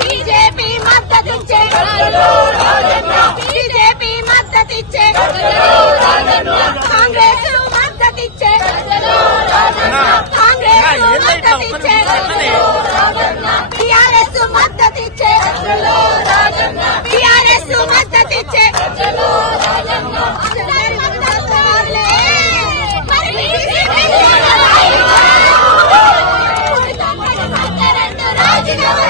BJP మద్దతిచ్చే BJP మద్దతిచ్చే కాంగ్రెస్ మద్దతిచ్చే కాంగ్రెస్ మద్దతిచ్చే Get over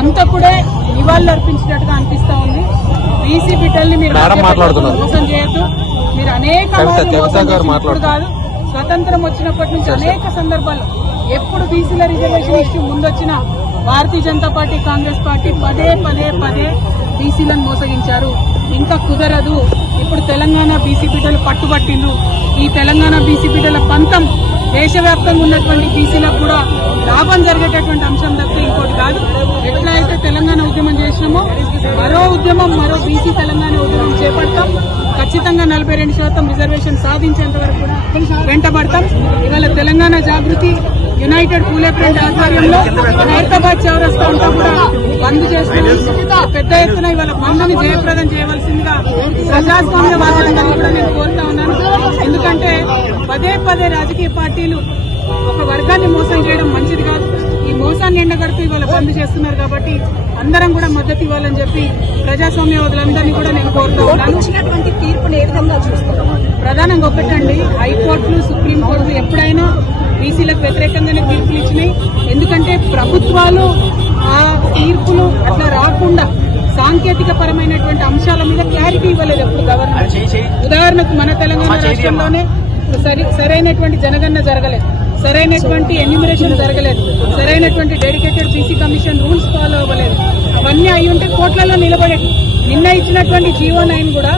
అంతకుడే నివాళులు అర్పించినట్టుగా అనిపిస్తా ఉంది. బీసీ బిడ్డల్ని మీరు. మోసం చేయొద్దు. మీరు అనేక. కాదు స్వతంత్రం వచ్చినప్పటి నుంచి అనేక సందర్భాల్లో ఎప్పుడు బీసీల రిజర్వేషన్ ఇష్యూ ముందొచ్చిన భారతీయ జనతా పార్టీ కాంగ్రెస్ పార్టీ పదే పదే పదే బీసీలను మోసగించారు. ఇంకా కుదరదు. ఇప్పుడు తెలంగాణ బీసీ బిడ్డలు పట్టుబట్టిండ్రు. ఈ తెలంగాణ బీసీ బిడ్డల పంతం దేశవ్యాప్తంగా ఉన్నటువంటి బీసీలకు కూడా లాభం జరిగేటటువంటి అంశం తప్ప ఇంకోటి కాదు ఎట్లా అయితే తెలంగాణ ఉద్యమం చేసినామో మరో ఉద్యమం మరో బీసీ తెలంగాణ ఉద్యమం చేపడతాం. ఖచ్చితంగా నలభై రెండు శాతం రిజర్వేషన్ సాధించేంత వరకు కూడా వెంటబడతాం. ఇవాళ తెలంగాణ జాగృతి యునైటెడ్ పూలే ఫ్రంట్ ఆధ్వర్యంలో హైదరాబాద్ చౌరస్తా అంతా కూడా బంద్ చేస్తున్నాం పెద్ద ఎత్తున ఇవాళ బంద్ని జయప్రదం చేయవలసిందిగా ప్రజాస్వామ్య వాతావరణాన్ని కూడా నేను కోరుతా ఉన్నాను. ఎందుకంటే పదే పదే రాజకీయ పార్టీలు ఒక వర్గాన్ని మోసం చేయడం మంచిది కాదు. ఎండగడుతూ ఇవాళ బంద్ చేస్తున్నారు కాబట్టి అందరం కూడా మద్దతు ఇవ్వాలని చెప్పి ప్రజాస్వామ్యవాదులందరినీ కూడా నేను కోరుతా ఉన్నాను. ఇచ్చినటువంటి తీర్పును ఏ విధంగా ప్రధానంగా ఒకటండి హైకోర్టులు సుప్రీంకోర్టులు ఎప్పుడైనా బీసీలకు వ్యతిరేకంగానే తీర్పులు ఇచ్చినాయి. ఎందుకంటే ప్రభుత్వాలు ఆ తీర్పులు అట్లా రాకుండా సాంకేతిక పరమైనటువంటి అంశాల మీద క్లారిటీ ఇవ్వలేదు ఎప్పుడు గవర్నమెంట్. ఉదాహరణకు మన తెలంగాణ రాష్ట్రంలోనే సరి- సరైనటువంటి జనగణన జరగలేదు. సరైనటువంటి ఎన్యూమరేషన్ జరగలేదు. సరైనటువంటి dedicated BC commission rules follow అవ్వలేదు. అవన్నీ అయి ఉంటే కోట్లలో నిలబడేది నిన్న ఇచ్చినటువంటి జీవో నైన్ కూడా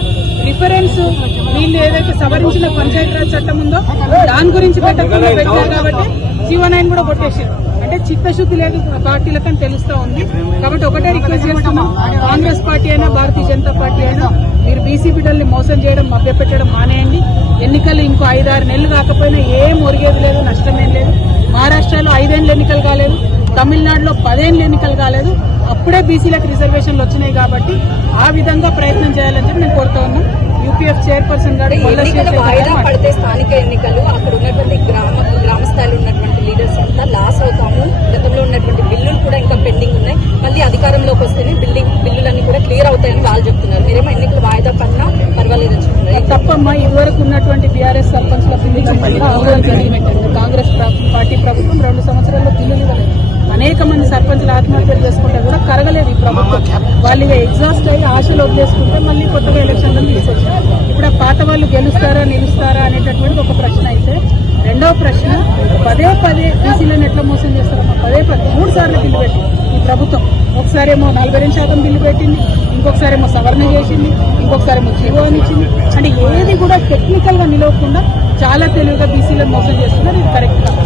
రిఫరెన్స్ వీళ్ళు ఏదైతే సవరించిన పంచాయతీరాజ్ చట్టం ఉందో దాని గురించి పెట్టకుండా పెట్టారు కాబట్టి జీవో నైన్ కూడా కొట్టేసారు అంటే చిత్తశుద్ధి లేదు పార్టీలకు అని తెలుస్తా ఉంది. కాబట్టి ఒకటే రిక్వెస్ట్ చేస్తున్నాం. కాంగ్రెస్ పార్టీ అయినా భారతీయ జనతా పార్టీ అయినా మీరు బీసీ బిడ్డల్ని మోసం చేయడం మభ్యపెట్టడం మానేయండి. ఎన్నికలు ఇంకో ఐదారు నెలలు కాకపోయినా ఏం ఒరిగేది లేదు లేదు మహారాష్ట్రలో ఐదేళ్ళు ఎన్నికలు కాలేదు తమిళనాడులో పదేళ్ళు ఎన్నికలు కాలేదు. అప్పుడే బీసీలకు రిజర్వేషన్లు వచ్చినాయి కాబట్టి ఆ విధంగా ప్రయత్నం చేయాలని చెప్పి నేను కోరుతా ఉన్నాను యూపీఎఫ్ చైర్పర్సన్ గారు. పడితే స్థానిక ఎన్నికలు అక్కడ ఉన్నటువంటి గ్రామ గ్రామ స్థాయిలో ఉన్నటువంటి లీడర్స్ అంతా లాస్ అవుతాము. గతంలో ఉన్నటువంటి బిల్లులు కూడా ఇంకా పెండింగ్ ఉన్నాయి. మళ్ళీ అధికారంలోకి వస్తేనే బిల్డింగ్ బిల్లులన్నీ కూడా క్లియర్ అవుతాయని వాళ్ళు చెప్తున్నారు మీరేమో ఎన్నికలు వాయిదా పడినా పర్వాలేదని చెప్తున్నారు తప్పమ్మా ఇదివరకు ఉన్నటువంటి బీఆర్ఎస్ సర్పంచ్ల బిల్లులు ఆమోదం జరిగినట్టు కాంగ్రెస్ ప్ర- పార్టీ ప్రభుత్వం రెండు సంవత్సరాల్లో బిల్లులు ఇవ్వలేదు అనేక మంది సర్పంచులు ఆత్మహత్యలు చేసుకుంటే కూడా కరగలేదు ఈ ప్రభుత్వం. వాళ్ళు ఎగ్జాస్ట్ అయ్యి ఆశలు వదిలేసుకుంటే మళ్ళీ కొత్తగా ఎలక్షన్లు తీసుకొచ్చారు. ఇప్పుడు ఆ పాత వాళ్ళు గెలుస్తారా నిలుస్తారా అనేటటువంటి ఒక ప్రశ్న అయితే రెండవ ప్రశ్న పదే పదే బీసీలను ఎట్లా మోసం చేస్తారమ్మా పదే పదే మూడు సార్లు బిల్లు పెట్టింది ఈ ప్రభుత్వం. ఒకసారేమో నలభై రెండు శాతం బిల్లు పెట్టింది ఇంకొకసారేమో సవరణ చేసింది ఇంకొకసారేమో జీవో అని ఇచ్చింది. అంటే ఏది కూడా టెక్నికల్గా నిలవకుండా చాలా తెలివిగా బీసీలను మోసం చేస్తున్నారు ఇది కరెక్ట్ కాదు.